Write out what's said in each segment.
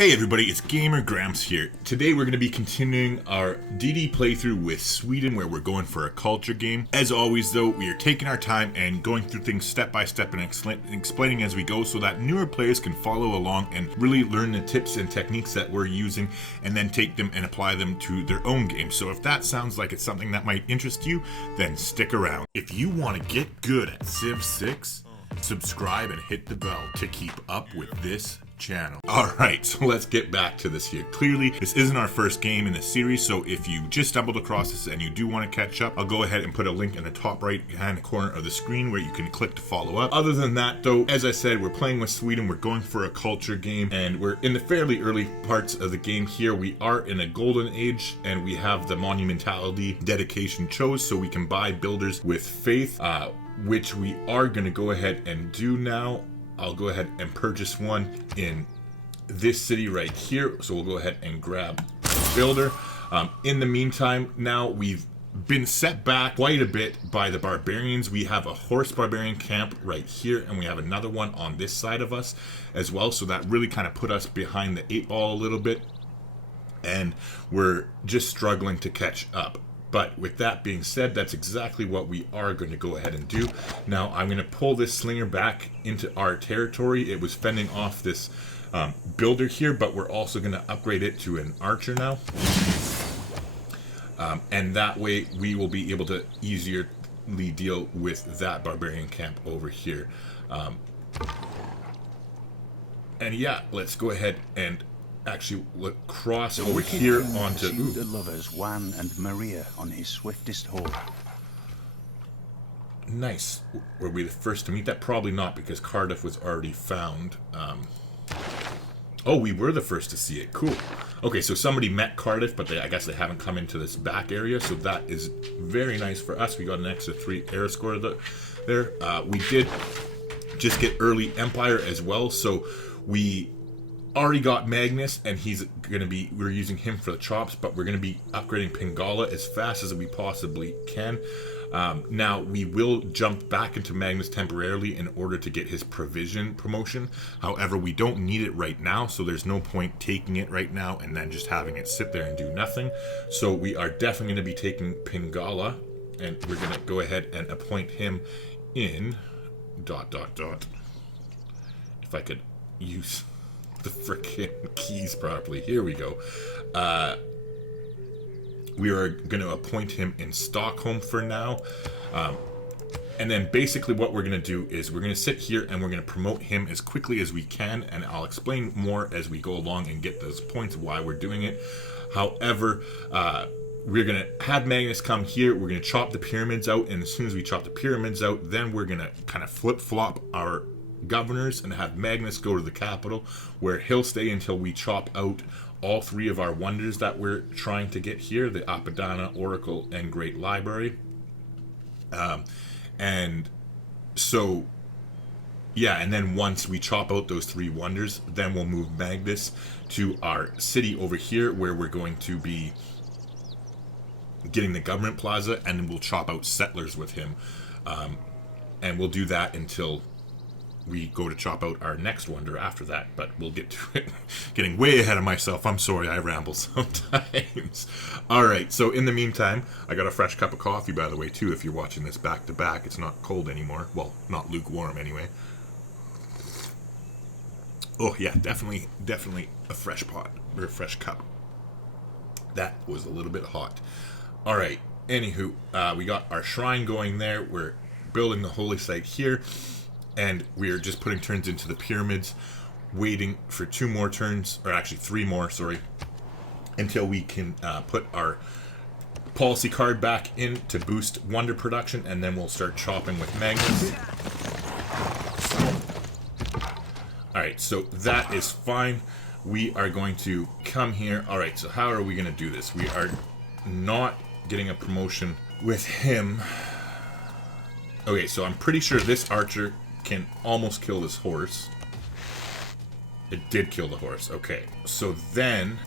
Hey everybody, it's Gamer Grampz here. Today we're going to be continuing our DD playthrough with Sweden, where we're going for a culture game. As always though, we are taking our time and going through things step by step and explaining as we go so that newer players can follow along and really learn the tips and techniques that we're using and then take them and apply them to their own game. So if that sounds like it's something that might interest you, then stick around. If you want to get good at Civ 6, subscribe and hit the bell to keep up with this channel. Alright, so let's get back to this here. Clearly, this isn't our first game in the series, so if you just stumbled across this and you do want to catch up, I'll go ahead and put a link in the top right hand corner of the screen where you can click to follow up. Other than that though, as I said, we're playing with Sweden, we're going for a culture game, and we're in the fairly early parts of the game here. We are in a golden age, and we have the monumentality dedication chose, so we can buy builders with faith, which we are going to go ahead and do now. I'll go ahead and purchase one in this city right here. So we'll go ahead and grab builder. In the meantime, now we've been set back quite a bit by the barbarians. We have a horse barbarian camp right here, and we have another one on this side of us as well. So that really kind of put us behind the 8-ball a little bit, and we're just struggling to catch up. But with that being said, that's exactly what we are going to go ahead and do. Now, I'm going to pull this slinger back into our territory. It was fending off this builder here, but we're also going to upgrade it to an archer now. And that way, we will be able to easily deal with that barbarian camp over here. And yeah, let's go ahead and actually cross over here onto the lovers Juan and Maria on his swiftest horse. Nice. Were we the first to meet that? Probably not, because Cardiff was already found. Oh, we were the first to see it. Cool. Okay, so somebody met Cardiff, but I guess they haven't come into this back area, so that is very nice for us. We got an extra 3 air score there. We did just get early Empire as well, so we already got Magnus, and we're using him for the chops, but we're going to be upgrading Pingala as fast as we possibly can. Now, we will jump back into Magnus temporarily in order to get his provision promotion. However, we don't need it right now, so there's no point taking it right now and then just having it sit there and do nothing. So we are definitely going to be taking Pingala, and we're going to go ahead and appoint him in ... If I could use the frickin' keys properly. Here we go. We are going to appoint him in Stockholm for now. And then basically what we're going to do is we're going to sit here and we're going to promote him as quickly as we can, and I'll explain more as we go along and get those points of why we're doing it. However, we're going to have Magnus come here. We're going to chop the pyramids out, and as soon as we chop the pyramids out, then we're going to kind of flip-flop our governors and have Magnus go to the capital, where he'll stay until we chop out all 3 of our wonders that we're trying to get here, the Apadana, Oracle, and Great Library. And so, yeah, and then once we chop out those 3 wonders, then we'll move Magnus to our city over here, where we're going to be getting the government plaza, and then we'll chop out settlers with him. And we'll do that until we go to chop out our next wonder after that, but we'll get to it. Getting way ahead of myself. I'm sorry, I ramble sometimes. Alright, so in the meantime, I got a fresh cup of coffee, by the way, too, if you're watching this back to back. It's not cold anymore. Well, not lukewarm anyway. Oh yeah, definitely a fresh pot, or a fresh cup. That was a little bit hot. Alright, anywho, we got our shrine going there. We're building the holy site here. And we are just putting turns into the pyramids, waiting for 2 more turns, or actually 3 more, sorry, until we can put our policy card back in to boost wonder production, and then we'll start chopping with Magnus. Alright, so that is fine. We are going to come here. Alright, so how are we going to do this? We are not getting a promotion with him. Okay, so I'm pretty sure this archer can almost kill this horse. It did kill the horse. Okay, so then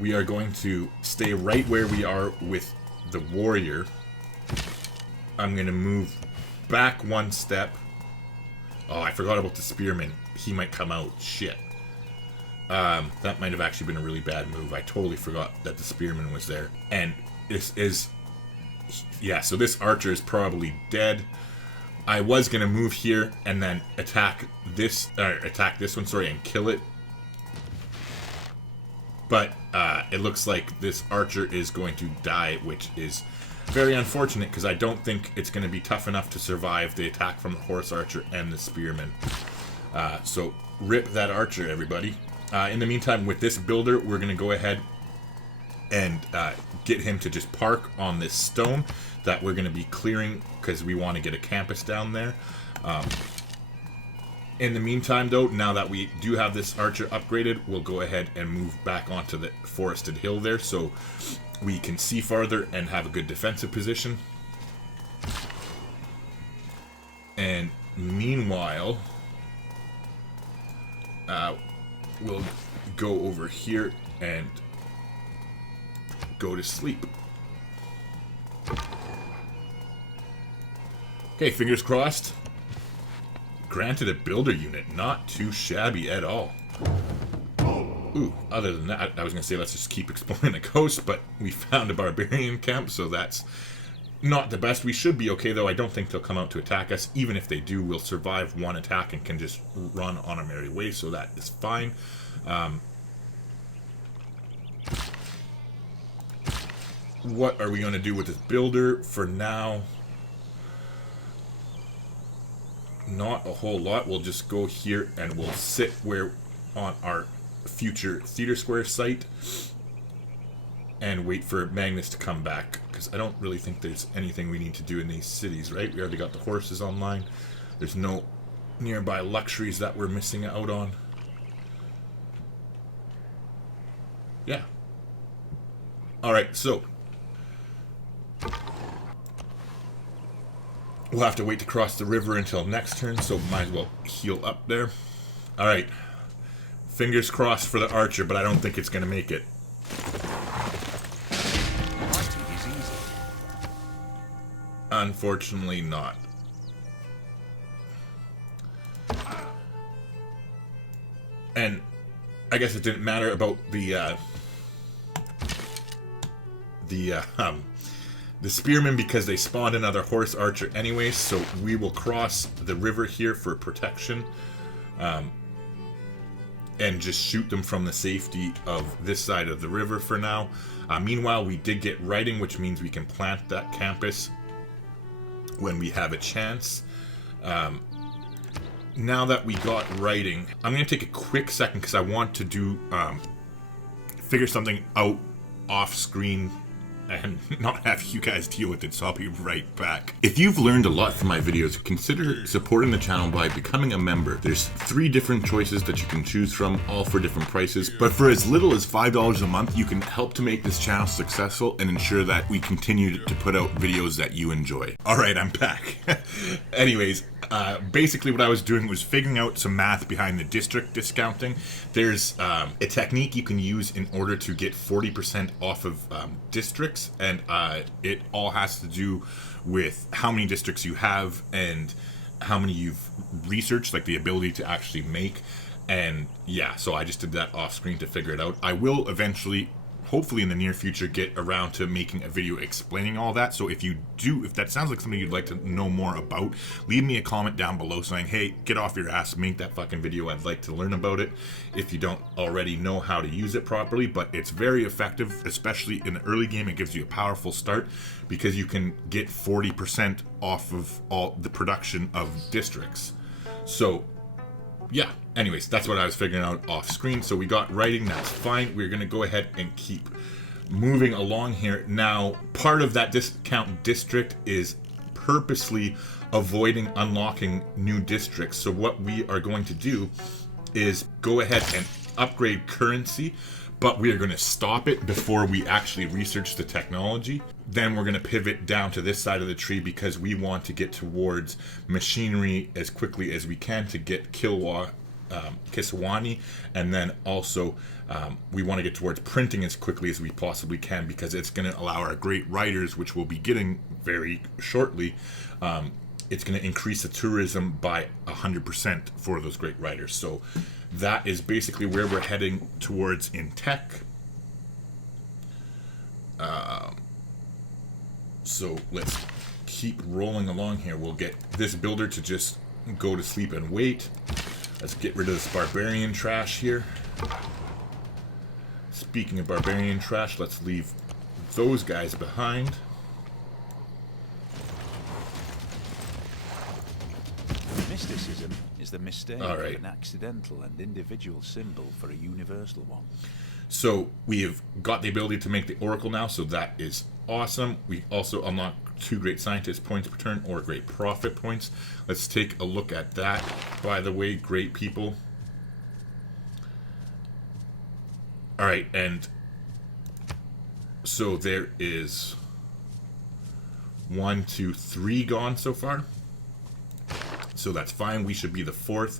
we are going to stay right where we are with the warrior. I'm going to move back 1 step. Oh, I forgot about the spearman. He might come out. Shit. That might have actually been a really bad move. I totally forgot that the spearman was there. And this is... Yeah, so this archer is probably dead. I was going to move here and then attack this one, and kill it. But it looks like this archer is going to die, which is very unfortunate because I don't think it's going to be tough enough to survive the attack from the horse archer and the spearman. So rip that archer, everybody. In the meantime, with this builder, we're going to go ahead and get him to just park on this stone that we're going to be clearing because we want to get a campus down there. In the meantime, though, now that we do have this archer upgraded, we'll go ahead and move back onto the forested hill there so we can see farther and have a good defensive position. And meanwhile, we'll go over here and go to sleep. Okay, fingers crossed. Granted a builder unit, not too shabby at all. Ooh, other than that, I was going to say let's just keep exploring the coast, but we found a barbarian camp, so that's not the best. We should be okay, though. I don't think they'll come out to attack us. Even if they do, we'll survive one attack and can just run on our merry way, so that is fine. What are we going to do with this builder for now? Not a whole lot. We'll just go here and we'll sit where on our future theater square site and wait for Magnus to come back, because I don't really think there's anything we need to do in these cities, right? We already got the horses online. There's no nearby luxuries that we're missing out on. Yeah. Alright, so we'll have to wait to cross the river until next turn, so might as well heal up there. Alright. Fingers crossed for the archer, but I don't think it's going to make it. Unfortunately not. And I guess it didn't matter about the spearmen because they spawned another horse archer anyway, so we will cross the river here for protection. And just shoot them from the safety of this side of the river for now. Meanwhile, we did get writing, which means we can plant that campus when we have a chance. Now that we got writing, I'm going to take a quick second because I want to do figure something out off screen and not have you guys deal with it, so I'll be right back. If you've learned a lot from my videos, consider supporting the channel by becoming a member. There's 3 different choices that you can choose from, all for different prices, but for as little as $5 a month, you can help to make this channel successful and ensure that we continue to put out videos that you enjoy. Alright, I'm back. Anyways, basically what I was doing was figuring out some math behind the district discounting. There's a technique you can use in order to get 40% off of districts, and it all has to do with how many districts you have and how many you've researched, like the ability to actually make. And yeah, so I just did that off screen to figure it out. I will eventually, hopefully in the near future, get around to making a video explaining all that. So if that sounds like something you'd like to know more about, leave me a comment down below saying, hey, get off your ass, make that fucking video. I'd like to learn about it if you don't already know how to use it properly. But it's very effective, especially in the early game. It gives you a powerful start because you can get 40% off of all the production of districts. So yeah, anyways, that's what I was figuring out off screen. So we got writing, that's fine. We're going to go ahead and keep moving along here. Now, part of that discount district is purposely avoiding unlocking new districts. So what we are going to do is go ahead and upgrade currency, but we are going to stop it before we actually research the technology. Then we're going to pivot down to this side of the tree because we want to get towards machinery as quickly as we can to get Kiswani, and then also we want to get towards printing as quickly as we possibly can because it's going to allow our great writers, which we'll be getting very shortly, it's going to increase the tourism by 100% for those great writers. So that is basically where we're heading towards in tech. So let's keep rolling along here. We'll get this builder to just go to sleep and wait. Let's get rid of this barbarian trash here. Speaking of barbarian trash, let's leave those guys behind. Mysticism is the mistake All right. of an accidental and individual symbol for a universal one. So we have got the ability to make the oracle now, so that is awesome. We also unlock 2 great scientist points per turn, or great prophet points. Let's take a look at that. By the way, great people. All right, and so there is 1, 2, 3 gone so far. So that's fine. We should be the 4th,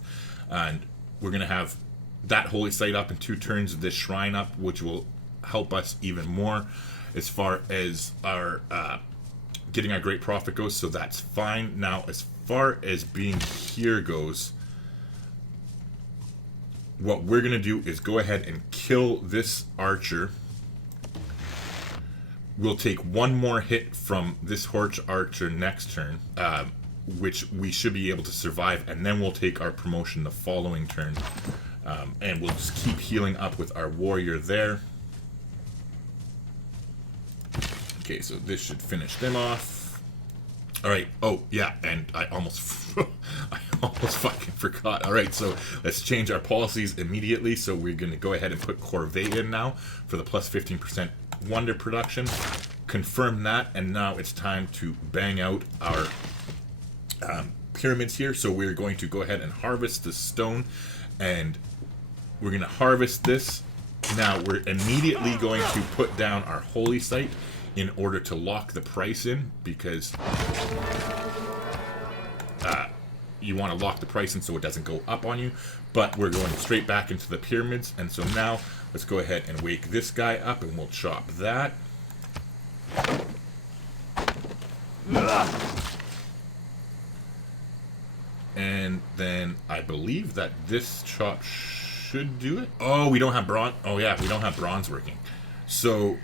and we're gonna have that holy site up in 2 turns, this shrine up, which will help us even more as far as our getting our great prophet goes. So that's fine. Now, as far as being here goes, what we're gonna do is go ahead and kill this archer. We'll take 1 more hit from this horch archer next turn, which we should be able to survive, and then we'll take our promotion the following turn. And we'll just keep healing up with our warrior there. Okay, so this should finish them off. All right. Oh, yeah, and I almost fucking forgot. All right, so let's change our policies immediately. So we're going to go ahead and put Corvée in now for the plus 15% wonder production. Confirm that, and now it's time to bang out our pyramids here. So we're going to go ahead and harvest the stone, and we're going to harvest this. Now we're immediately going to put down our holy site in order to lock the price in, because you want to lock the price in so it doesn't go up on you. But we're going straight back into the pyramids, and so now let's go ahead and wake this guy up, and we'll chop that. And then I believe that this chop should do it. Oh, we don't have bronze. Oh yeah, we don't have bronze working. So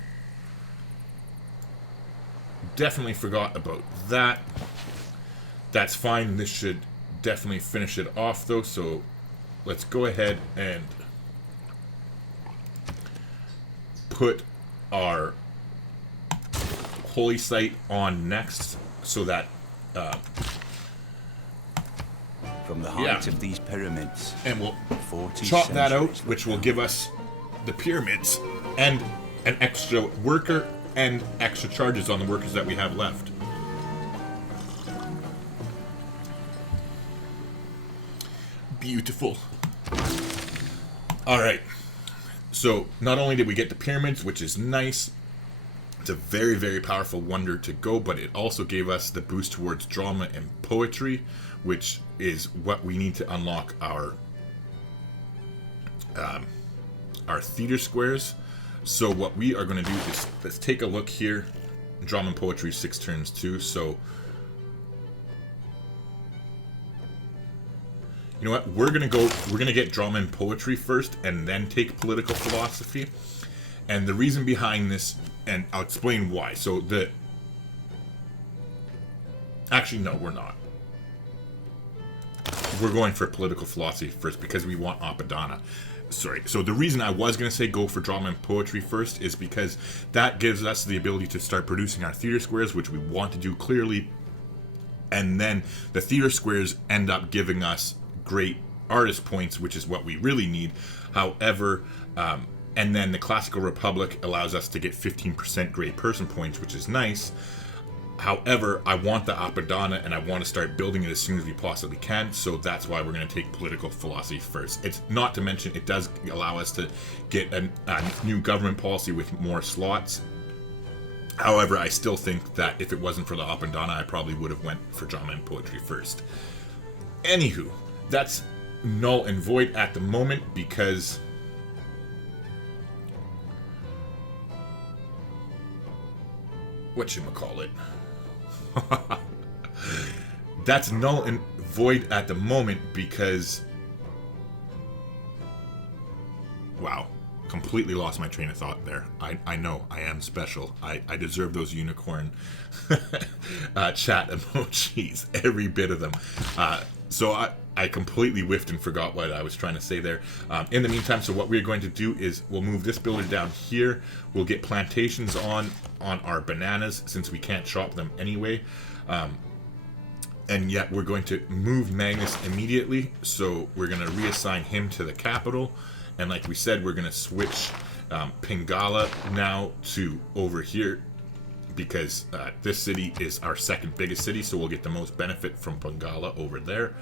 definitely forgot about that. That's fine. This should definitely finish it off though. So let's go ahead and put our holy site on next, so that from the height of these pyramids, and we'll 40 chop that out, centuries which will give us the pyramids and an extra worker and extra charges on the workers that we have left. Beautiful. All right. So not only did we get the pyramids, which is nice, it's a very, very powerful wonder to go, but it also gave us the boost towards drama and poetry, which is what we need to unlock our theater squares. So what we are going to do is, let's take a look here. Drama and poetry 6 turns too. So you know what? We're going to get drama and poetry first, and then take political philosophy. And the reason behind this, and I'll explain why. So actually, no, we're not. We're going for political philosophy first because we want Apadana. Sorry. So the reason I was going to say go for drama and poetry first is because that gives us the ability to start producing our theater squares, which we want to do clearly. And then the theater squares end up giving us great artist points, which is what we really need. However, and then the Classical Republic allows us to get 15% great person points, which is nice. However, I want the Apadana, and I want to start building it as soon as we possibly can, so that's why we're going to take political philosophy first. It's not to mention it does allow us to get a new government policy with more slots. However, I still think that if it wasn't for the Apadana, I probably would have went for drama and poetry first. Anywho, that's null and void at the moment because whatchamacallit. That's null and void at the moment because... Wow. Completely lost my train of thought there. I know. I am special. I deserve those unicorn chat emojis. Every bit of them. So I completely whiffed and forgot what I was trying to say there. In the meantime, so what we're going to do is we'll move this builder down here. We'll get plantations on our bananas since we can't chop them anyway. And yet we're going to move Magnus immediately. So we're going to reassign him to the capital. And like we said, we're going to switch Pingala now to over here because this city is our second biggest city, so we'll get the most benefit from Pingala over there.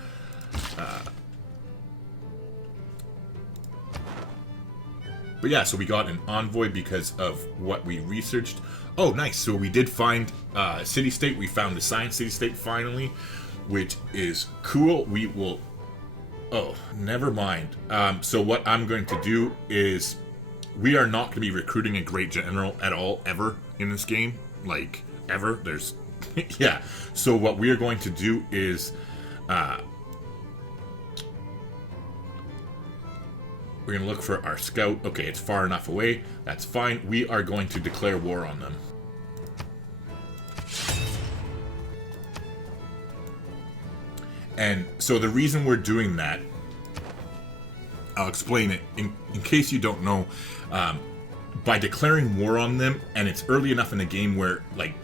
But yeah, so we got an envoy because of what we researched. Oh, nice. So we did find city-state. We found the science city-state finally, which is cool. We will... Oh, never mind. So what I'm going to do is we are not going to be recruiting a great general at all, ever, in this game. Like, ever. There's... yeah. So what we are going to do is... we're going to look for our scout. Okay, it's far enough away. That's fine. We are going to declare war on them. And so the reason we're doing that, I'll explain it. In case you don't know, by declaring war on them, and it's early enough in the game where, like,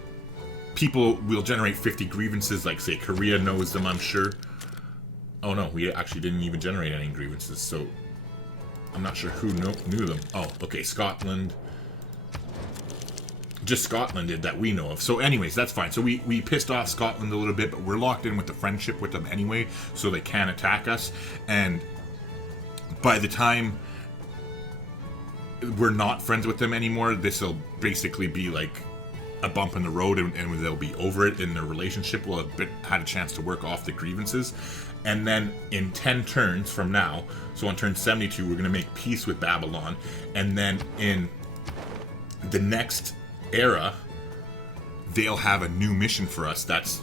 people will generate 50 grievances, like, say, Korea knows them, I'm sure. Oh, no, we actually didn't even generate any grievances, so I'm not sure who knew them. Oh, okay, Scotland. Just Scotland did that we know of. So anyways, that's fine. So we pissed off Scotland a little bit, but we're locked in with the friendship with them anyway, so they can't attack us. And by the time we're not friends with them anymore, this will basically be like a bump in the road, and they'll be over it in their relationship. We'll have had a chance to work off the grievances. And then in 10 turns from now, so on turn 72, we're going to make peace with Babylon. And then in the next era, they'll have a new mission for us that's,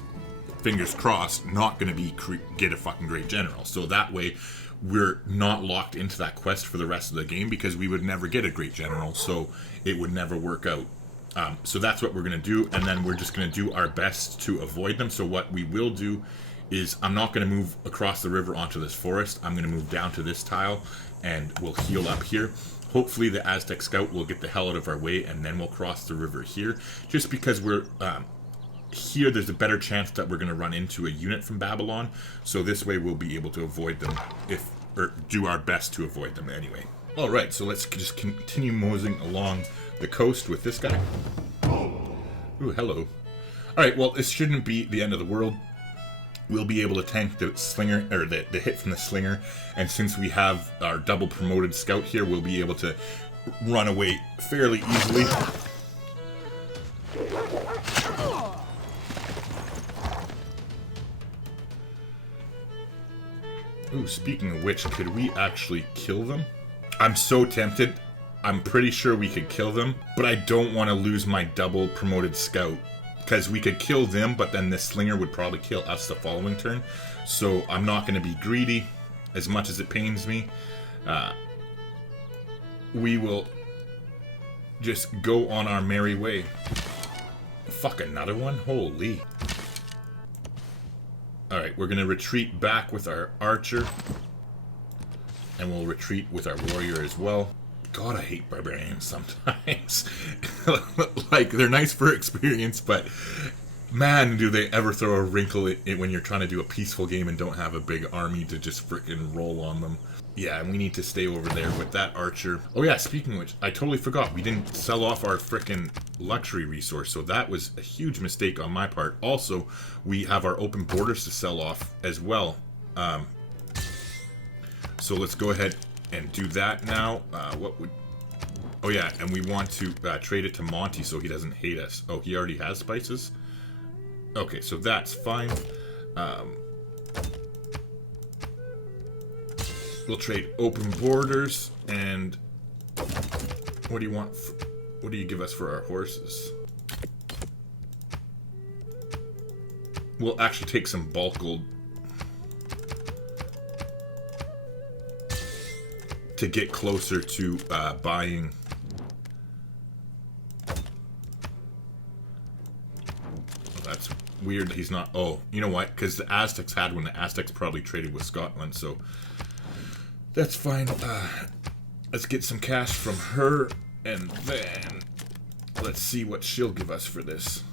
fingers crossed, not going to be get a fucking great general. So that way we're not locked into that quest for the rest of the game, because we would never get a great general, so it would never work out. So that's what we're going to do, and then we're just going to do our best to avoid them. So what we will do is, I'm not going to move across the river onto this forest. I'm going to move down to this tile, and we'll heal up here. Hopefully the Aztec scout will get the hell out of our way, and then we'll cross the river here. Just because we're here, there's a better chance that we're going to run into a unit from Babylon. So this way we'll be able to avoid them, or do our best to avoid them anyway. All right, so let's just continue moseying along the coast with this guy. Ooh, hello. All right, well, this shouldn't be the end of the world. We'll be able to tank the slinger, or the hit from the slinger, and since we have our double promoted scout here, we'll be able to run away fairly easily. Ooh, speaking of which, could we actually kill them? I'm so tempted. I'm pretty sure we could kill them, but I don't want to lose my double promoted scout. Because we could kill them, but then this slinger would probably kill us the following turn. So I'm not going to be greedy, as much as it pains me. We will just go on our merry way. Fuck, another one? Holy. Alright, we're going to retreat back with our archer. And we'll retreat with our warrior as well. God, I hate barbarians sometimes. Like, they're nice for experience, but man, do they ever throw a wrinkle in when you're trying to do a peaceful game and don't have a big army to just frickin' roll on them. Yeah, and we need to stay over there with that archer. Oh yeah, speaking of which, I totally forgot. We didn't sell off our frickin' luxury resource, so that was a huge mistake on my part. Also, we have our open borders to sell off as well. So let's go ahead and do that now. What would... Oh yeah, and we want to trade it to Monty so he doesn't hate us. Oh, he already has spices? Okay, so that's fine. We'll trade open borders, and what do you want? What do you give us for our horses? we'll actually take some bulk gold to get closer to buying. Oh, that's weird. He's not. Oh, you know what? Because the Aztecs had one. The Aztecs probably traded with Scotland, so that's fine. Let's get some cash from her, and then let's see what she'll give us for this.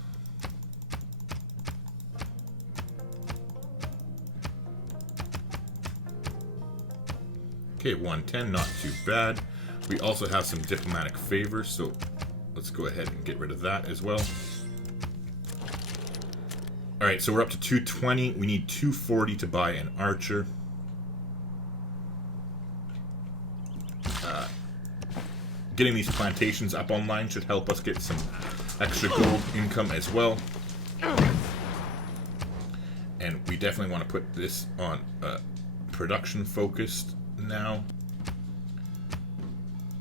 Okay, 110, not too bad. We also have some diplomatic favors, so let's go ahead and get rid of that as well. Alright, so we're up to 220. We need 240 to buy an archer. Getting these plantations up online should help us get some extra gold income as well. And we definitely want to put this on production focused now.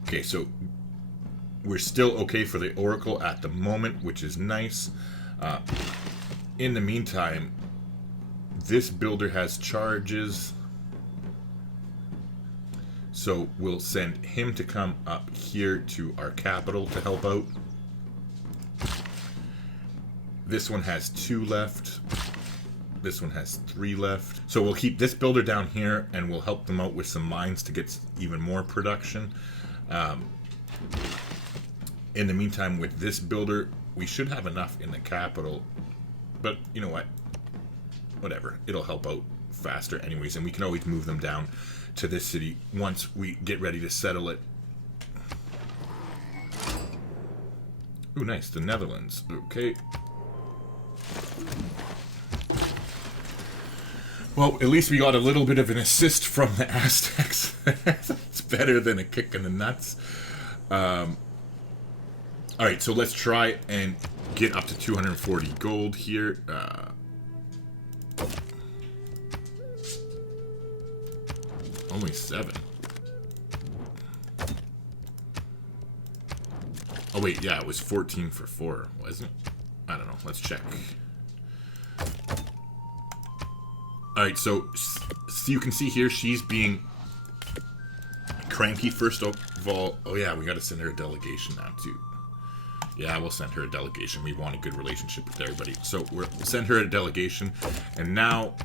Okay, so we're still okay for the Oracle at the moment, which is nice. In the meantime, this builder has charges, so we'll send him to come up here to our capital to help out. This one has 2 left. This one has 3 left. So we'll keep this builder down here, and we'll help them out with some mines to get even more production. In the meantime, with this builder, we should have enough in the capital. But you know what? Whatever. It'll help out faster anyways, and we can always move them down to this city once we get ready to settle it. Ooh, nice. The Netherlands. Okay. Well, at least we got a little bit of an assist from the Aztecs. It's better than a kick in the nuts. Alright, so let's try and get up to 240 gold here. Only 7. Oh wait, yeah, it was 14 for 4, wasn't it? I don't know, let's check. Alright, so you can see here she's being cranky first of all. Oh yeah, we gotta send her a delegation now too. Yeah, we'll send her a delegation. We want a good relationship with everybody. So we'll send her a delegation. And now...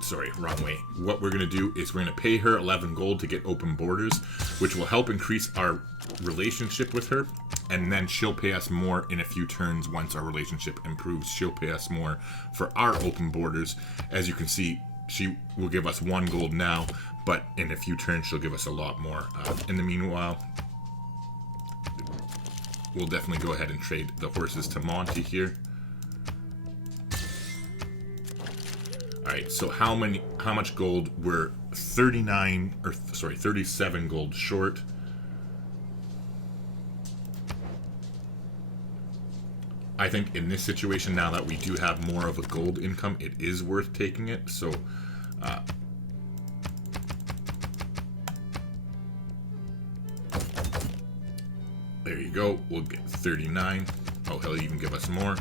sorry, wrong way. What we're going to do is we're going to pay her 11 gold to get open borders, which will help increase our relationship with her. And then she'll pay us more in a few turns once our relationship improves. She'll pay us more for our open borders. As you can see, she will give us 1 gold now, but in a few turns she'll give us a lot more. In the meanwhile... we'll definitely go ahead and trade the horses to Monty here. Alright, so how much gold? We're 37 gold short. I think in this situation, now that we do have more of a gold income, it is worth taking it. So, there you go. We'll get 39. Oh, he'll even give us more.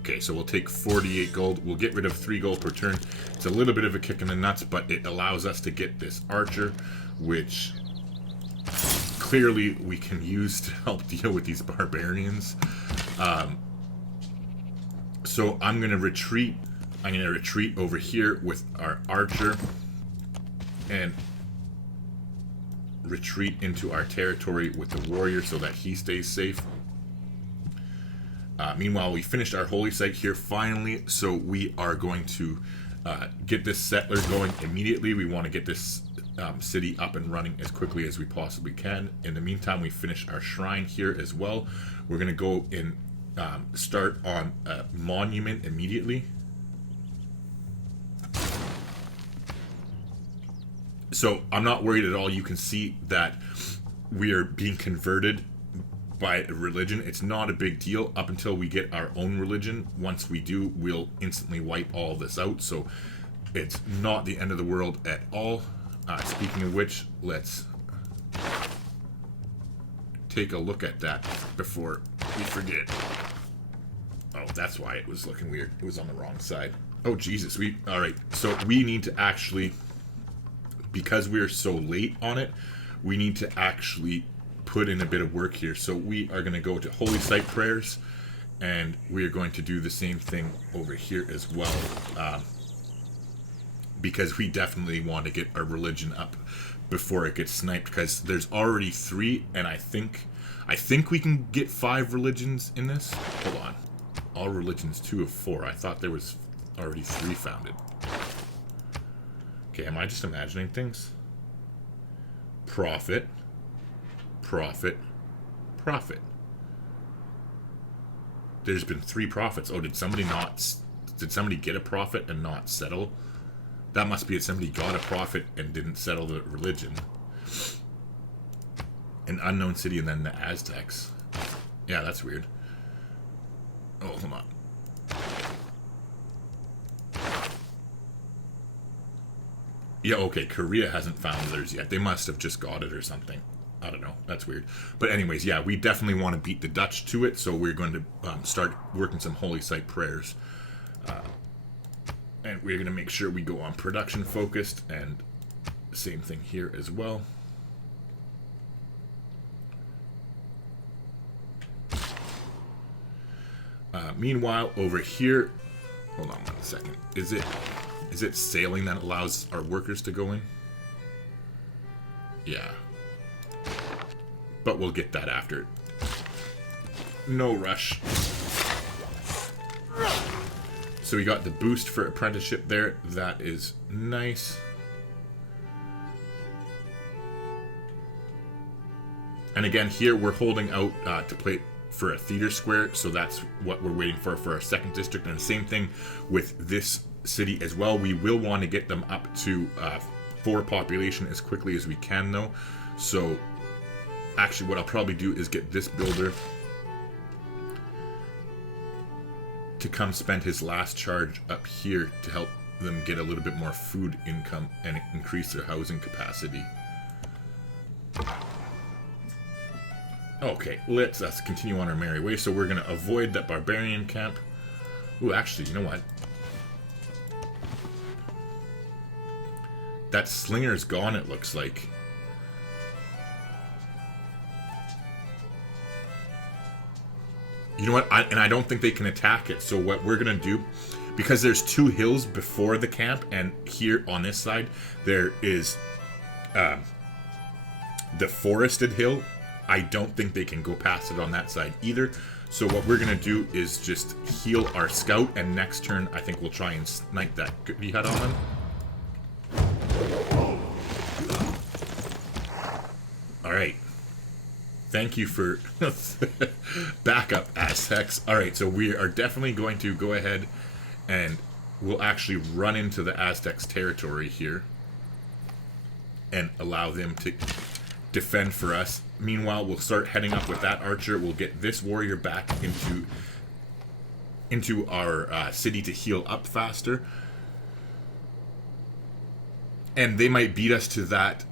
Okay, so we'll take 48 gold. We'll get rid of 3 gold per turn. It's a little bit of a kick in the nuts, but it allows us to get this archer, which clearly we can use to help deal with these barbarians. So I'm going to retreat. I'm going to retreat over here with our archer and retreat into our territory with the warrior so that he stays safe. Meanwhile, we finished our holy site here finally, so we are going to get this settler going immediately. We want to get this city up and running as quickly as we possibly can. In the meantime, we finish our shrine here as well. We're going to go and start on a monument immediately. So I'm not worried at all. You can see that we are being converted by religion. It's not a big deal up until we get our own religion. Once we do, we'll instantly wipe all this out. So it's not the end of the world at all. Speaking of which, let's take a look at that before we forget. that's why it was looking weird. It was on the wrong side. Oh, Jesus. Alright, so we need to actually, because we're so late on it, we need to actually put in a bit of work here. So we are going to go to Holy Site Prayers, and we are going to do the same thing over here as well. Because we definitely want to get our religion up before it gets sniped, because there's already 3, and I think we can get 5 religions in this. Hold on. All religions 2 of 4. I thought there was already 3 founded. Okay, am I just imagining things? Prophet. Prophet. Prophet. There's been 3 prophets. Oh, did somebody get a prophet and not settle? That must be it. Somebody got a prophet and didn't settle the religion. An unknown city and then the Aztecs. Yeah, that's weird. Oh, hold on. Yeah, okay, Korea hasn't found theirs yet. They must have just got it or something. I don't know. That's weird. But anyways, yeah, we definitely want to beat the Dutch to it, so we're going to start working some Holy Site Prayers. And we're going to make sure we go on production focused, and same thing here as well. Meanwhile, over here, hold on 1 second. Is it sailing that allows our workers to go in? Yeah. But we'll get that after. No rush. So we got the boost for apprenticeship there. That is nice. And again, here we're holding out to play for a theater square, so that's what we're waiting for our second district. And the same thing with this city as well. We will want to get them up to 4 population as quickly as we can, though. So actually what I'll probably do is get this builder to come spend his last charge up here to help them get a little bit more food income and increase their housing capacity. Okay, let's continue on our merry way. So we're going to avoid that barbarian camp. Ooh, actually, you know what? That slinger's gone, it looks like. You know what? I don't think they can attack it. So what we're going to do, because there's 2 hills before the camp, and here on this side, there is the forested hill. I don't think they can go past it on that side either. So what we're going to do is just heal our scout, and next turn I think we'll try and snipe that goody hut on them. Alright. Thank you for backup, Aztecs. Alright, so we are definitely going to go ahead and we'll actually run into the Aztecs' territory here and allow them to defend for us. Meanwhile, we'll start heading up with that archer. We'll get this warrior back into our city to heal up faster. And they might beat us to that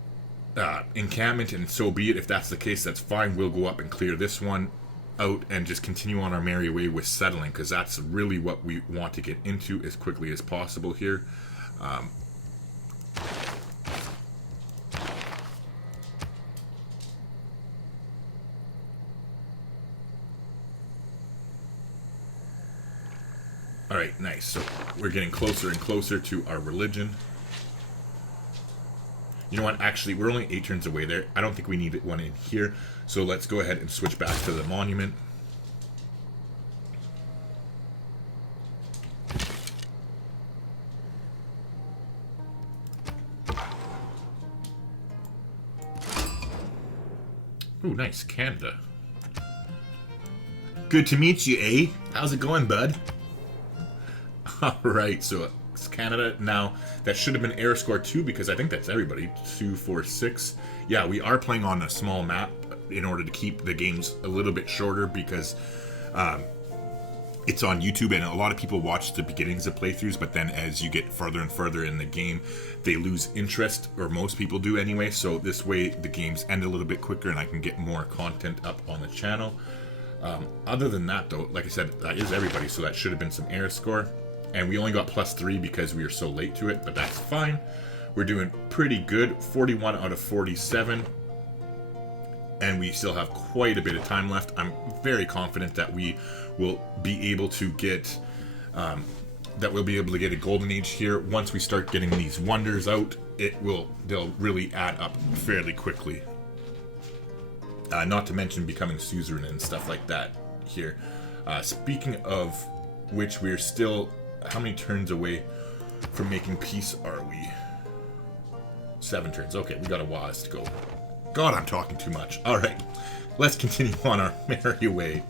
encampment, and so be it. If that's the case, that's fine. We'll go up and clear this one out and just continue on our merry way with settling, because that's really what we want to get into as quickly as possible here. Alright, nice. So we're getting closer and closer to our religion. You know what? Actually, we're only 8 turns away there. I don't think we need one in here. So let's go ahead and switch back to the monument. Ooh, nice. Canada. Good to meet you, eh? How's it going, bud? Alright, so it's Canada. Now, that should have been air score 2, because I think that's everybody. 2, 4, 6. Yeah, we are playing on a small map in order to keep the games a little bit shorter, because it's on YouTube, and a lot of people watch the beginnings of playthroughs, but then as you get further and further in the game, they lose interest, or most people do anyway. So this way the games end a little bit quicker and I can get more content up on the channel. Other than that, though, like I said, that is everybody, so that should have been some air score. And we only got +3 because we were so late to it, but that's fine. We're doing pretty good, 41 out of 47. And we still have quite a bit of time left. I'm very confident that we will be able to get a golden age here. Once we start getting these wonders out, they'll really add up fairly quickly. Not to mention becoming suzerain and stuff like that here. Speaking of which, we're still, how many turns away from making peace are we? 7 turns. Okay, we got a while to go. God, I'm talking too much. Alright, let's continue on our merry way.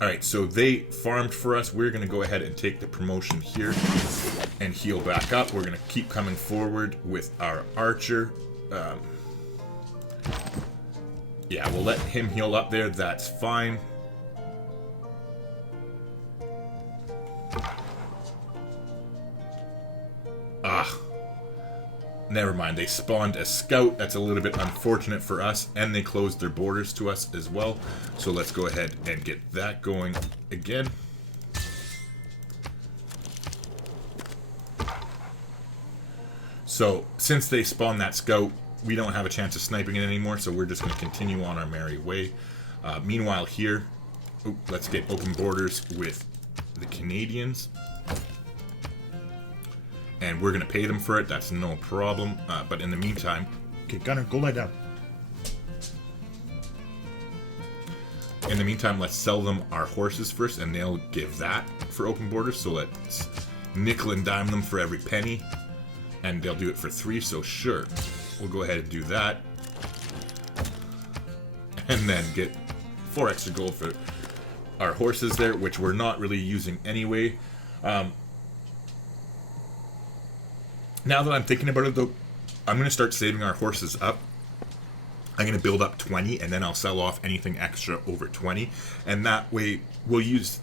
Alright, so they farmed for us. We're going to go ahead and take the promotion here and heal back up. We're going to keep coming forward with our archer. Yeah, we'll let him heal up there. That's fine. Never mind, they spawned a scout. That's a little bit unfortunate for us, and they closed their borders to us as well. So let's go ahead and get that going again. So, since they spawned that scout, we don't have a chance of sniping it anymore, so we're just going to continue on our merry way. Meanwhile here, let's get open borders with the Canadians. And we're going to pay them for it, that's no problem. But in the meantime... Okay, Gunner, go lie down. In the meantime, let's sell them our horses first, and they'll give that for open borders. So let's nickel and dime them for every penny. And they'll do it for 3, so sure. We'll go ahead and do that. And then get 4 extra gold for our horses there, which we're not really using anyway. Now that I'm thinking about it, though, I'm going to start saving our horses up. I'm going to build up 20, and then I'll sell off anything extra over 20. And that way, we'll use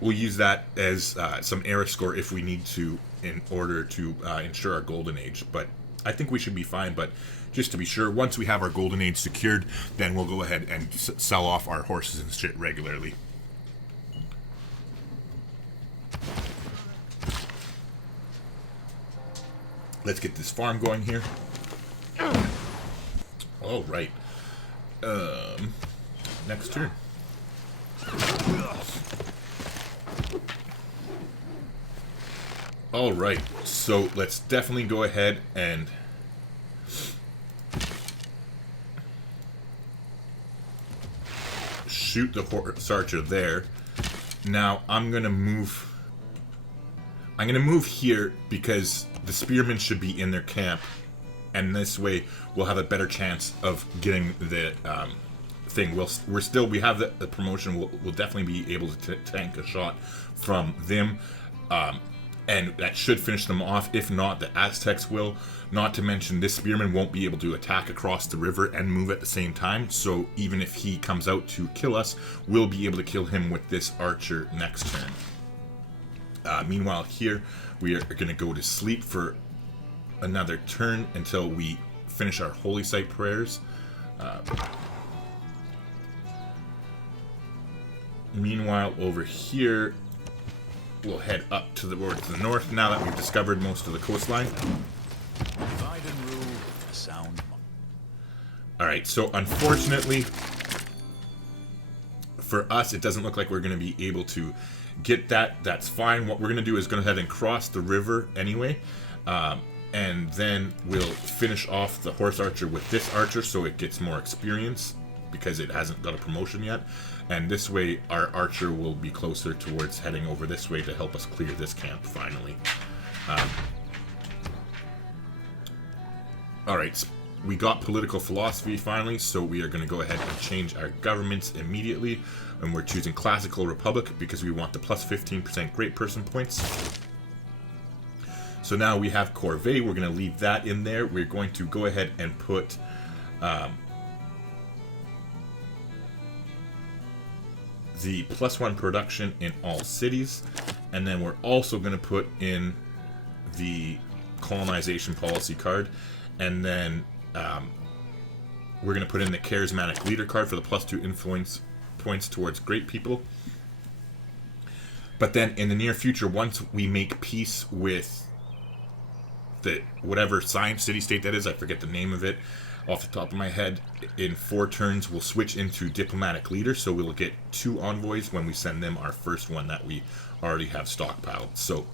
that as some era score if we need to, in order to ensure our golden age. But I think we should be fine. But just to be sure, once we have our golden age secured, then we'll go ahead and sell off our horses and shit regularly. Let's get this farm going here. All right. Next turn. All right. So let's definitely go ahead and shoot the horse archer there. Now I'm gonna move. I'm gonna move here because the spearmen should be in their camp, and this way we'll have a better chance of getting the thing. We have the promotion. We'll definitely be able to tank a shot from them, and that should finish them off. If not, the Aztecs will. Not to mention, this spearman won't be able to attack across the river and move at the same time. So even if he comes out to kill us, we'll be able to kill him with this archer next turn. Meanwhile, here we are going to go to sleep for another turn until we finish our holy site prayers. Meanwhile, over here, we'll head up to the north now that we've discovered most of the coastline. Divide and rule with a sound. Alright, so unfortunately, for us, it doesn't look like we're going to be able to get that. That's fine. What we're going to do is go ahead and cross the river anyway. And then we'll finish off the horse archer with this archer so it gets more experience because it hasn't got a promotion yet. And this way our archer will be closer towards heading over this way to help us clear this camp finally. Alright, we got political philosophy finally, so we are going to go ahead and change our governments immediately. And we're choosing Classical Republic because we want the plus 15% Great Person points. So now we have Corvée. We're going to leave that in there. We're going to go ahead and put the +1 production in all cities. And then we're also going to put in the colonization policy card. And then we're going to put in the Charismatic Leader card for the +2 influence points towards great people. But then in the near future, once we make peace with the whatever science city-state that is, I forget the name of it off the top of my head, in 4 turns we'll switch into Diplomatic Leader, so we'll get 2 envoys when we send them our first one that we already have stockpiled. So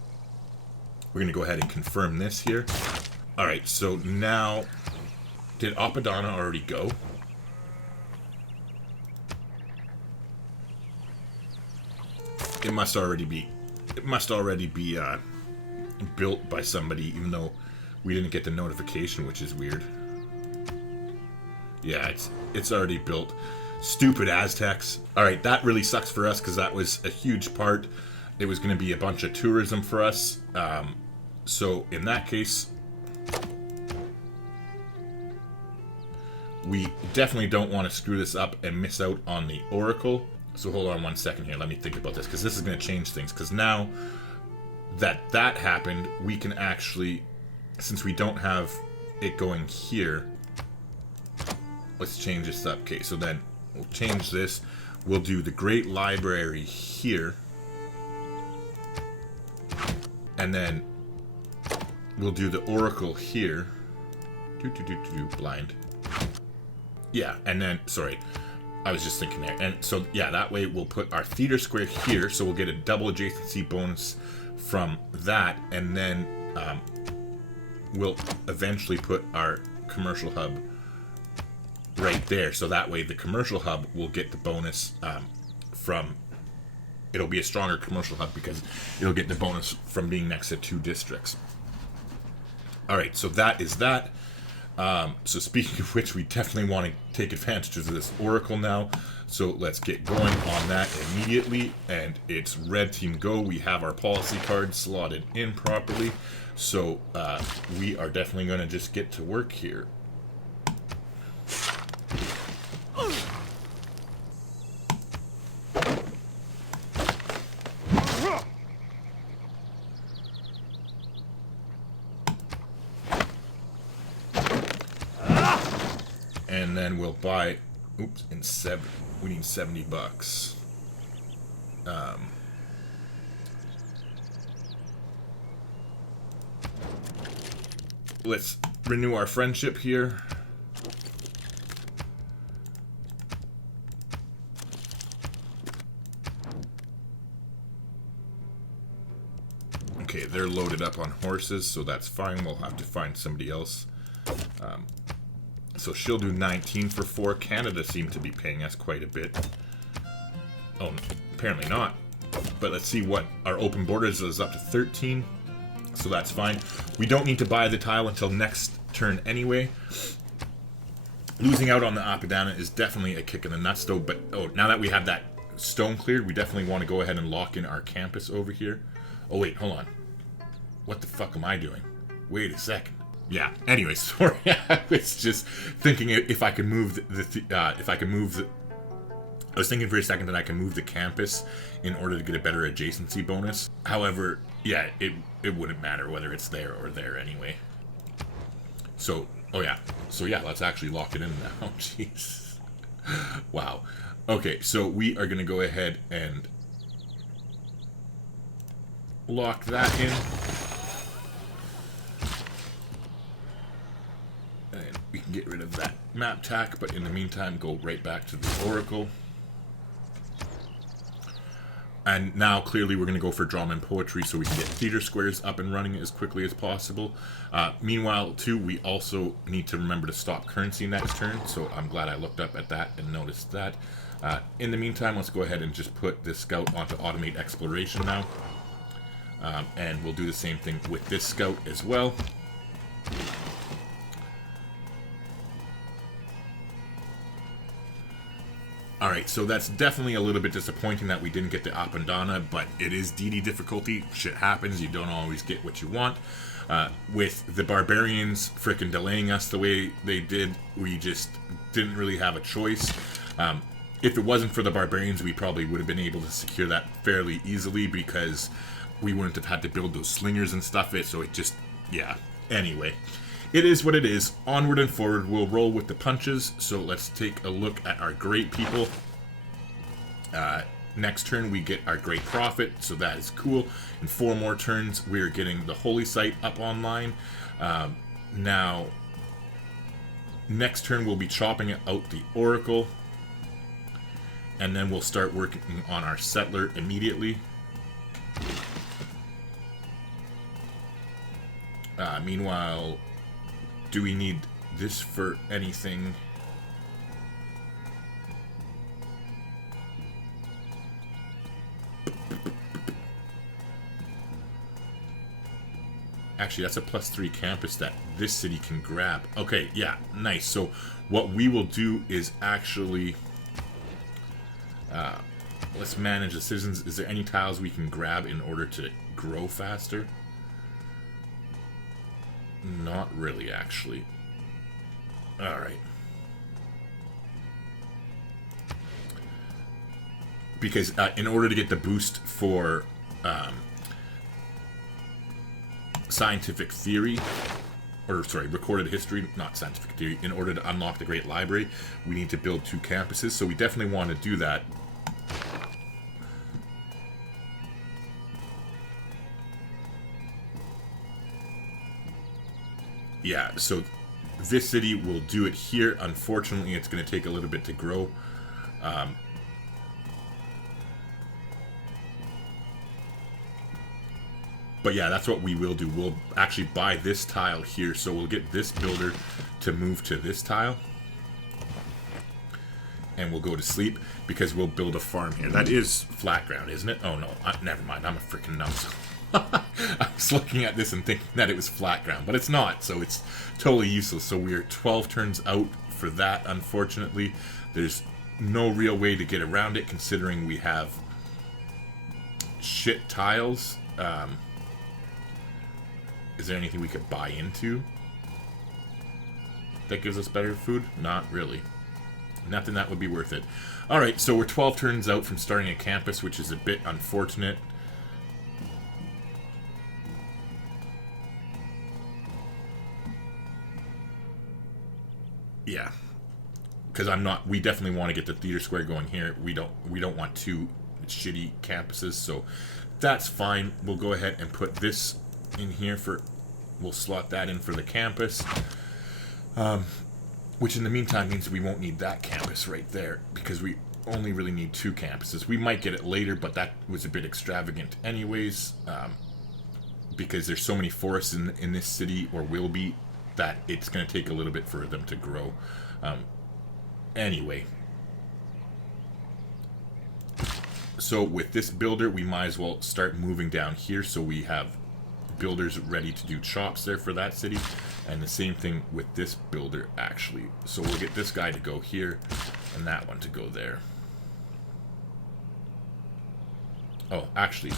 we're going to go ahead and confirm this here. Alright, so now, did Apadana already go? It must already be built by somebody, even though we didn't get the notification, which is weird. Yeah, it's already built. Stupid Aztecs. Alright, that really sucks for us because that was a huge part. It was going to be a bunch of tourism for us. So in that case, we definitely don't want to screw this up and miss out on the Oracle. So hold on one second here. Let me think about this, because this is going to change things. Because now that happened, we can actually, since we don't have it going here, let's change this up. Okay, so then we'll change this. We'll do the Great Library here. And then we'll do the Oracle here. Blind. Yeah, and then, sorry, I was just thinking there. And so, yeah, that way we'll put our theater square here, so we'll get a double adjacency bonus from that, and then we'll eventually put our commercial hub right there, so that way the commercial hub will get the bonus from, it'll be a stronger commercial hub because it'll get the bonus from being next to 2 districts. Alright, so that is that. So speaking of which, we definitely want to take advantage of this Oracle now. So let's get going on that immediately. And it's Red Team Go. We have our policy cards slotted in properly. So we are definitely going to just get to work here. And then we'll buy, oops, we need $70. Let's renew our friendship here. Okay, they're loaded up on horses, so that's fine. We'll have to find somebody else. So she'll do 19 for 4. Canada seemed to be paying us quite a bit. Oh, apparently not. But let's see what our open borders is up to 13. So that's fine. We don't need to buy the tile until next turn anyway. Losing out on the Apadana is definitely a kick in the nuts though. But oh, now that we have that stone cleared, we definitely want to go ahead and lock in our campus over here. Oh wait, hold on. What the fuck am I doing? Wait a second. Yeah. Anyway, sorry. I was just thinking if I could move I was thinking for a second that I can move the campus in order to get a better adjacency bonus. However, yeah, it wouldn't matter whether it's there or there anyway. So, oh yeah. So yeah, let's actually lock it in now. Jeez. Wow. Okay, so we are gonna go ahead and lock that in. And we can get rid of that map tack, but in the meantime, go right back to the Oracle. And now, clearly, we're going to go for drama and poetry so we can get theater squares up and running as quickly as possible. Meanwhile, too, we also need to remember to stop currency next turn, so I'm glad I looked up at that and noticed that. In the meantime, let's go ahead and just put this scout onto automate exploration now. And we'll do the same thing with this scout as well. Alright, so that's definitely a little bit disappointing that we didn't get the Apadana, but it is DD difficulty. Shit happens, you don't always get what you want. With the Barbarians frickin' delaying us the way they did, we just didn't really have a choice. If it wasn't for the Barbarians, we probably would have been able to secure that fairly easily because we wouldn't have had to build those slingers and stuff. So it just, yeah. Anyway, it is what it is. Onward and forward. We'll roll with the punches. So let's take a look at our great people. Next turn, we get our great prophet, so that is cool. In 4 more turns, we're getting the holy site up online. Now, next turn, we'll be chopping out the oracle. And then we'll start working on our settler immediately. Meanwhile, do we need this for anything? Actually, that's a +3 campus that this city can grab. Okay, yeah, nice. So what we will do is actually... let's manage the citizens. Is there any tiles we can grab in order to grow faster? Not really, actually. Alright. Because in order to get the boost for... scientific theory, or sorry, recorded history, not scientific theory, in order to unlock the Great Library, we need to build 2 campuses, so we definitely want to do that. Yeah, so this city will do it here. Unfortunately, it's going to take a little bit to grow. But yeah, that's what we will do. We'll actually buy this tile here. So we'll get this builder to move to this tile. And we'll go to sleep because we'll build a farm here. That is flat ground, isn't it? Oh no, never mind. I'm a freaking nuts. I was looking at this and thinking that it was flat ground, but it's not. So it's totally useless. So we're 12 turns out for that, unfortunately. There's no real way to get around it considering we have shit tiles. Is there anything we could buy into that gives us better food? Not really. Nothing that would be worth it. Alright, so we're 12 turns out from starting a campus, which is a bit unfortunate. Yeah. Because we definitely want to get the theater square going here. We don't want 2 shitty campuses, so that's fine. We'll go ahead and put this in here we'll slot that in for the campus, which in the meantime means we won't need that campus right there because we only really need 2 campuses. We might get it later, but that was a bit extravagant anyways, because there's so many forests in this city, or will be, that it's going to take a little bit for them to grow. Anyway, so with this builder, we might as well start moving down here so we have builders ready to do chops there for that city, and the same thing with this builder actually. So we'll get this guy to go here and that one to go there. Oh, actually,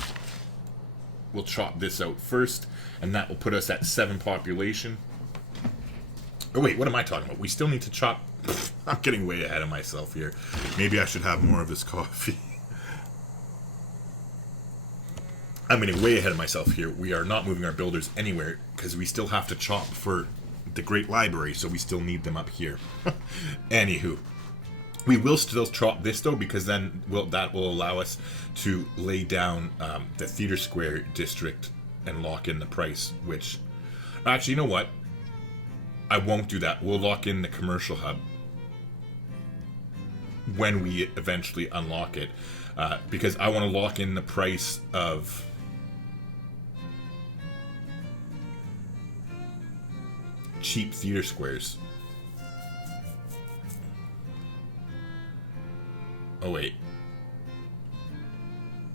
we'll chop this out first, and that will put us at 7 population. Oh wait, what am I talking about? We still need to chop. I'm getting way ahead of myself here. Maybe I should have more of this coffee. I'm getting way ahead of myself here. We are not moving our builders anywhere because we still have to chop for the Great Library, so we still need them up here. Anywho, we will still chop this though, because then that will allow us to lay down the Theater Square district and lock in the price, which... Actually, you know what? I won't do that. We'll lock in the commercial hub when we eventually unlock it, because I want to lock in the price of... cheap theater squares. Oh wait.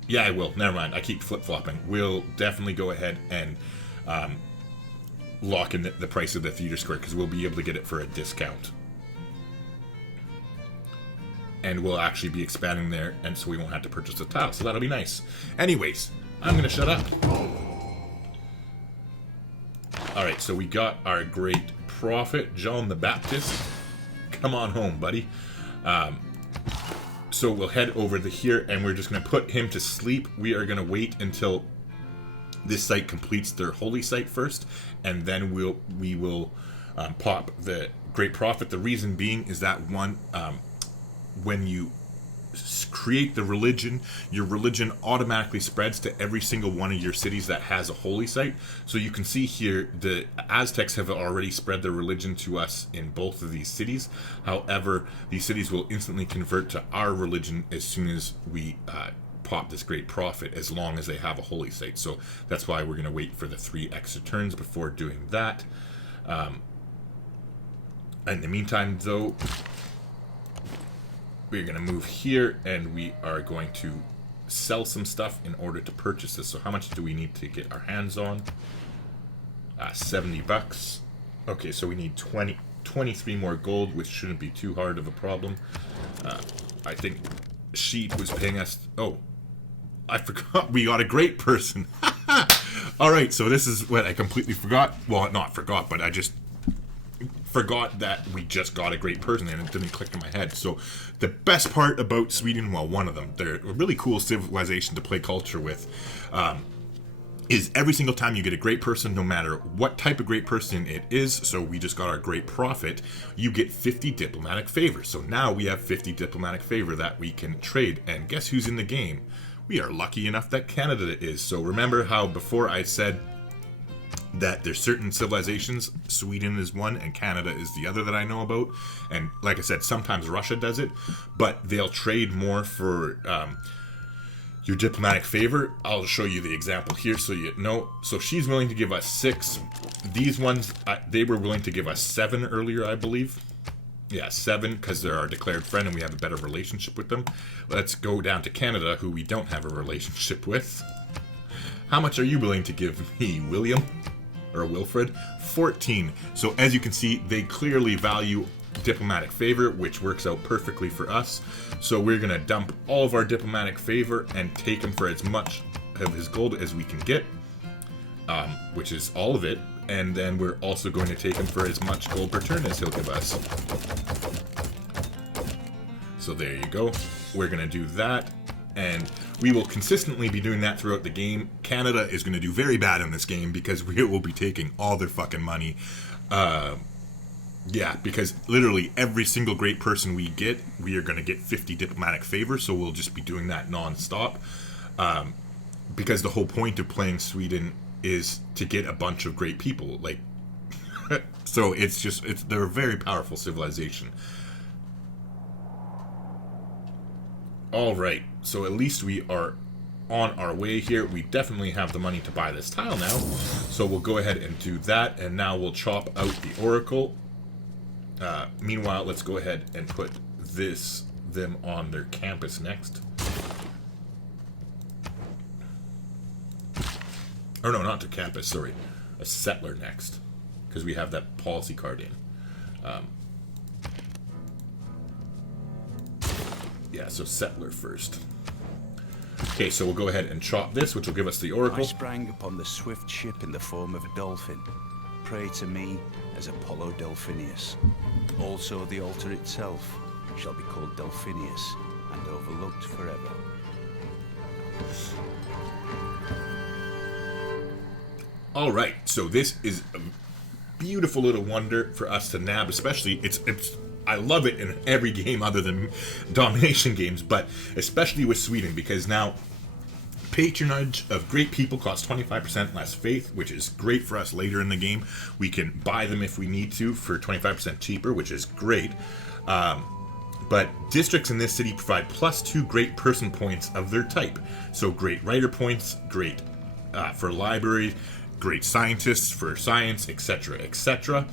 Yeah, I will. Never mind. I keep flip-flopping. We'll definitely go ahead and lock in the price of the theater square, because we'll be able to get it for a discount. And we'll actually be expanding there, and so we won't have to purchase a tile. So that'll be nice. Anyways, I'm going to shut up. Alright, so we got our great prophet, John the Baptist. Come on home, buddy. So we'll head over to here, and we're just going to put him to sleep. We are going to wait until This site completes their holy site first, and then we will pop the Great Prophet. The reason being is that when you create the religion, your religion automatically spreads to every single one of your cities that has a holy site. So you can see here the Aztecs have already spread their religion to us in both of these cities. However, these cities will instantly convert to our religion as soon as we pop this Great Prophet, as long as they have a holy site. So that's why we're going to wait for the 3 extra turns before doing that. In the meantime, though, we're going to move here, and we are going to sell some stuff in order to purchase this. So how much do we need to get our hands on? 70 bucks. Okay, so we need 23 more gold, which shouldn't be too hard of a problem. I think she was paying us... Oh, I forgot we got a great person. Alright, so this is what I completely forgot. Well, not forgot, but I just... forgot that we just got a great person and it didn't click in my head. So the best part about Sweden, well, one of them, they're a really cool civilization to play culture with, is every single time you get a great person, no matter what type of great person it is, so we just got our Great Prophet, you get 50 diplomatic favor. So now we have 50 diplomatic favor that we can trade, and guess who's in the game? We are lucky enough that Canada is. So remember how before I said that there's certain civilizations, Sweden is one and Canada is the other that I know about, and like I said, sometimes Russia does it, but they'll trade more for your diplomatic favor. I'll show you the example here so you know. So she's willing to give us 6. These ones, they were willing to give us 7 earlier, I believe. Yeah, 7, because they're our declared friend and we have a better relationship with them. Let's go down to Canada, who we don't have a relationship with. How much are you willing to give me, William? Or Wilfred? 14. So as you can see, they clearly value diplomatic favor, which works out perfectly for us. So we're going to dump all of our diplomatic favor and take him for as much of his gold as we can get, which is all of it. And then we're also going to take him for as much gold per turn as he'll give us. So there you go. We're going to do that. And we will consistently be doing that throughout the game. Canada is going to do very bad in this game because we will be taking all their fucking money. Yeah, because literally every single great person we get, we are going to get 50 diplomatic favor. So we'll just be doing that non-stop. Because the whole point of playing Sweden is to get a bunch of great people. Like, so they're a very powerful civilization. Alright, so at least we are on our way here. We definitely have the money to buy this tile now. So we'll go ahead and do that. And now we'll chop out the Oracle. Meanwhile, let's go ahead and put them on their campus next. Or no, not to campus, sorry. A settler next. Because we have that policy card in. Yeah, so settler first. Okay, so we'll go ahead and chop this, which will give us the Oracle. I sprang upon the swift ship in the form of a dolphin. Pray to me as Apollo Delphinius. Also the altar itself shall be called Delphinius and overlooked forever. Alright, so this is a beautiful little wonder for us to nab, especially, I love it in every game other than domination games, but especially with Sweden, because now patronage of great people costs 25% less faith, which is great for us later in the game. We can buy them if we need to for 25% cheaper, which is great. But districts in this city provide +2 great person points of their type. So great writer points, great for library, great scientists for science, etc., etc.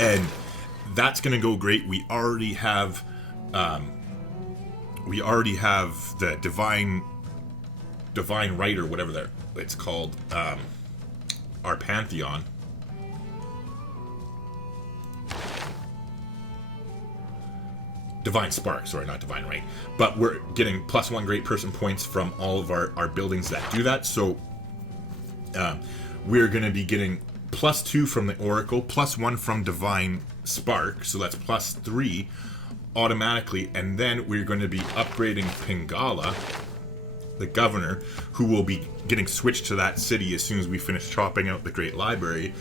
And that's going to go great. We already have the divine writer, whatever it's called, our pantheon. Divine Spark, sorry, not Divine Right. But we're getting +1 great person points from all of our buildings that do that. So we're going to be getting +2 from the Oracle, +1 from Divine Spark, so that's +3 automatically, and then we're going to be upgrading Pingala the governor, who will be getting switched to that city as soon as we finish chopping out the Great Library,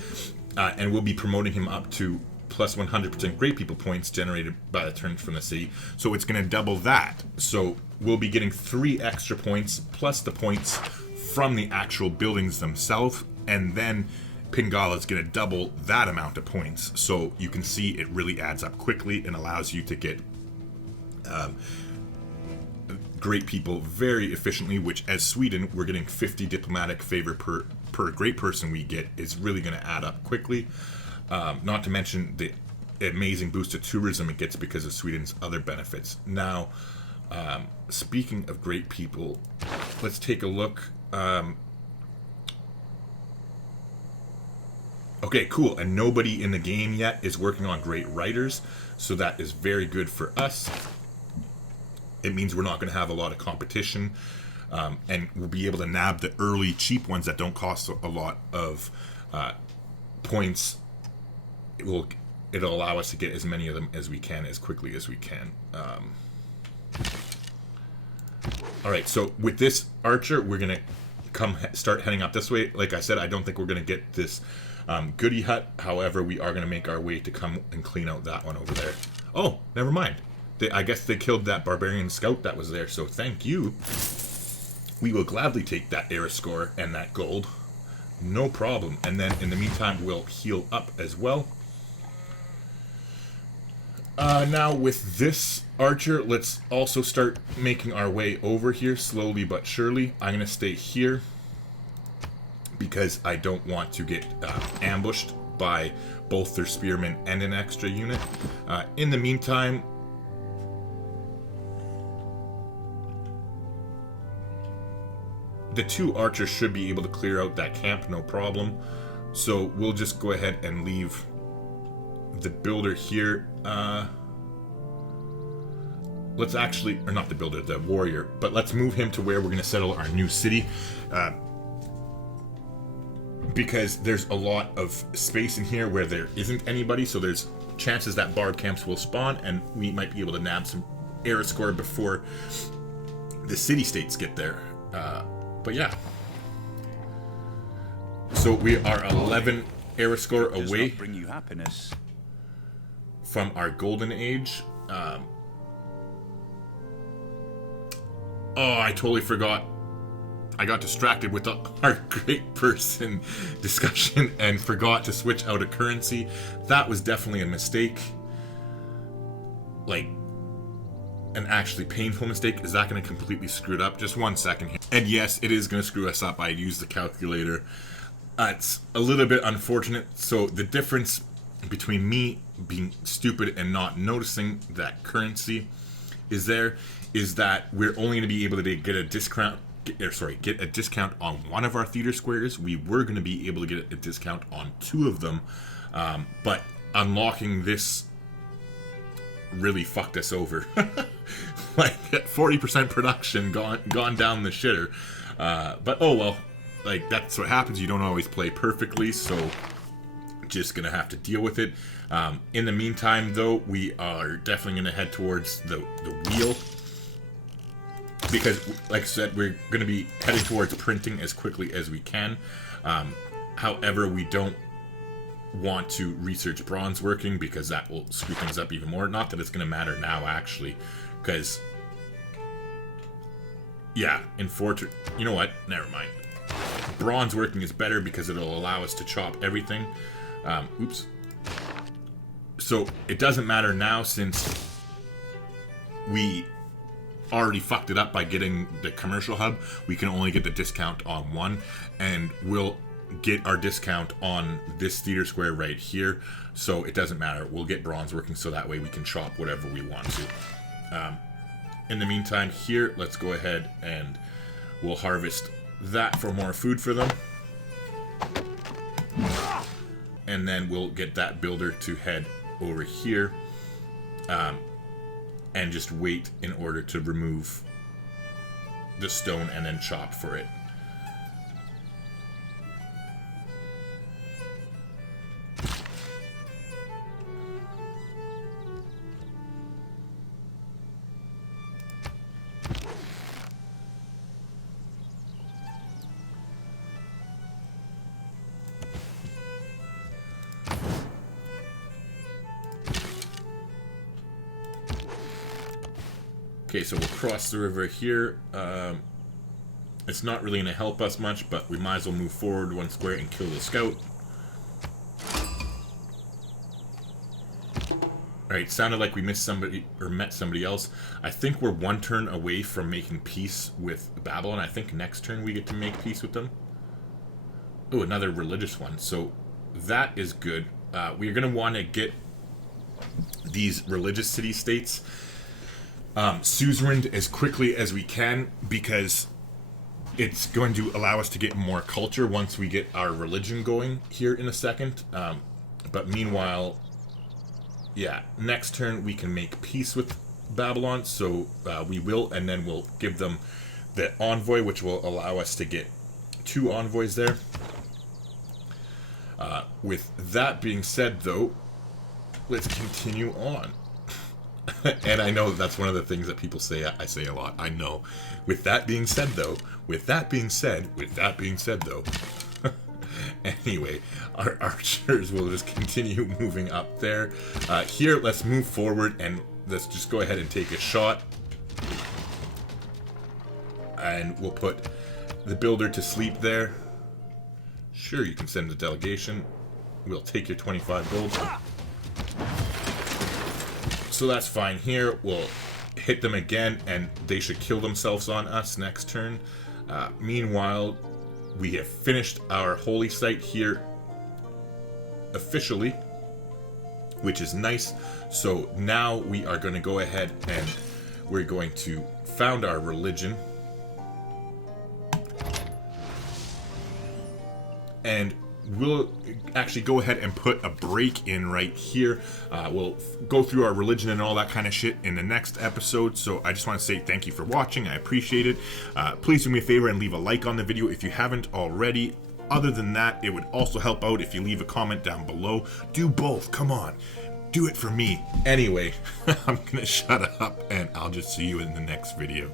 and we'll be promoting him up to plus 100% Great People points generated by the turns from the city. So it's going to double that. So we'll be getting 3 extra points plus the points from the actual buildings themselves, and then Pingala is going to double that amount of points. So you can see it really adds up quickly and allows you to get great people very efficiently, which as Sweden, we're getting 50 diplomatic favor per great person we get is really going to add up quickly. Not to mention the amazing boost to tourism it gets because of Sweden's other benefits. Now, speaking of great people, let's take a look. Okay, cool. And nobody in the game yet is working on great writers, so that is very good for us. It means we're not going to have a lot of competition, and we'll be able to nab the early cheap ones that don't cost a lot of points. It'll allow us to get as many of them as we can as quickly as we can. All right, so with this archer, we're going to start heading up this way. Like I said, I don't think we're going to get this goodie hut. However, we are going to make our way to come and clean out that one over there. Oh, never mind. I guess they killed that barbarian scout that was there, so thank you. We will gladly take that era score and that gold. No problem. And then in the meantime, we'll heal up as well. Now with this archer, let's also start making our way over here slowly but surely. I'm going to stay here because I don't want to get ambushed by both their spearmen and an extra unit. In the meantime, the 2 archers should be able to clear out that camp, no problem. So we'll just go ahead and leave the builder here. Let's actually, or not the builder, the warrior, but let's move him to where we're going to settle our new city. Because there's a lot of space in here where there isn't anybody, so there's chances that barb camps will spawn, and we might be able to nab some era score before the city-states get there. But yeah. So we are 11 era score away bring you happiness from our golden age. Oh, I totally forgot. I got distracted with our great person discussion and forgot to switch out a currency. That was definitely a mistake. Like, an actually painful mistake. Is that going to completely screw it up? Just 1 second here. And yes, it is going to screw us up. I used the calculator. It's a little bit unfortunate. So the difference between me being stupid and not noticing that currency is that we're only going to be able to get a discount. Get a discount on one of our theater squares. We were going to be able to get a discount on 2 of them, but unlocking this really fucked us over. Like 40% production gone down the shitter. But oh well, like that's what happens. You don't always play perfectly, so just gonna have to deal with it. In the meantime, though, we are definitely gonna head towards the wheel. Because, like I said, we're going to be heading towards printing as quickly as we can. However, we don't want to research bronze working because that will screw things up even more. Not that it's going to matter now, actually. Because, yeah, in Fortress... You know what? Never mind. Bronze working is better because it'll allow us to chop everything. Oops. So, it doesn't matter now since we already fucked it up by getting the commercial hub. We can only get the discount on 1, and we'll get our discount on this theater square right here, so it doesn't matter. We'll get bronze working so that way we can chop whatever we want to. In the meantime here, let's go ahead and we'll harvest that for more food for them, and then we'll get that builder to head over here and just wait in order to remove the stone and then chop for it. Okay, so we'll cross the river here. It's not really going to help us much, but we might as well move forward one square and kill the scout. Alright, sounded like we missed somebody, or met somebody else. I think we're one turn away from making peace with Babylon. I think next turn we get to make peace with them. Oh, another religious one. So that is good. We're going to want to get these religious city-states suzerained as quickly as we can, because it's going to allow us to get more culture once we get our religion going here in a second. But meanwhile, yeah, next turn we can make peace with Babylon, so we will, and then we'll give them the envoy, which will allow us to get 2 envoys there. With that being said, though, let's continue on. And I know that's one of the things that people say, I say a lot, I know. With that being said, though, anyway, our archers will just continue moving up there. Here, let's move forward and let's just go ahead and take a shot. And we'll put the builder to sleep there. Sure, you can send a delegation. We'll take your 25 gold. So that's fine here. We'll hit them again, and they should kill themselves on us next turn. Meanwhile, we have finished our holy site here officially, which is nice. So now we are going to go ahead and we're going to found our religion. And we'll actually go ahead and put a break in right here. We'll go through our religion and all that kind of shit in the next episode. So I just want to say thank you for watching. I appreciate it. Please do me a favor and leave a like on the video if you haven't already. Other than that, it would also help out if you leave a comment down below. Do both. Come on. Do it for me. Anyway, I'm going to shut up and I'll just see you in the next video.